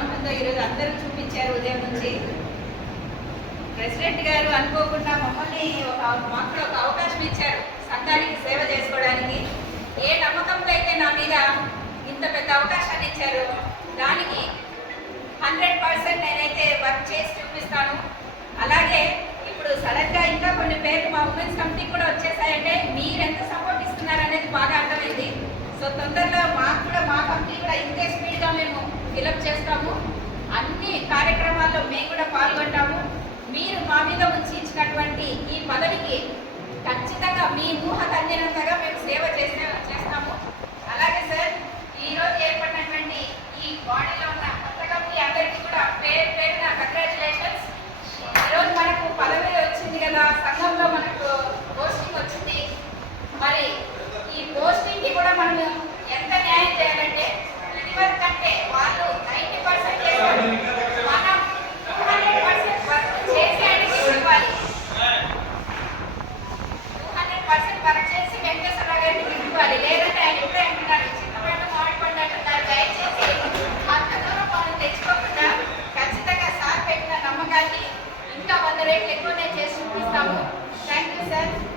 ఎలా ఉంటుందో ఈరోజు అందరూ చూపించారు ఉదయం నుంచి. ప్రెసిడెంట్ గారు అనుకోకుండా మమ్మల్ని ఒక మాకు కూడా ఒక అవకాశం ఇచ్చారు సంఘానికి సేవ చేసుకోవడానికి. ఏ నమ్మకంతో అయితే నా మీద ఇంత పెద్ద అవకాశాన్ని ఇచ్చారు దానికి హండ్రెడ్ పర్సెంట్ నేనైతే వర్క్ చేసి చూపిస్తాను. అలాగే ఇప్పుడు సడన్గా ఇంకా కొన్ని పేర్లు మా ఉమెన్స్ కమిటీకి కూడా వచ్చేసాయంటే మీరు ఎంత సపోర్ట్ ఇస్తున్నారు అనేది బాగా అర్థమైంది. సో తొందరలో మాకు కూడా మా కమిటీ కూడా ఇంతే మేము కూడా పాల్గొంటాము. మీరు మా మీద ఉంచినటువంటి sir.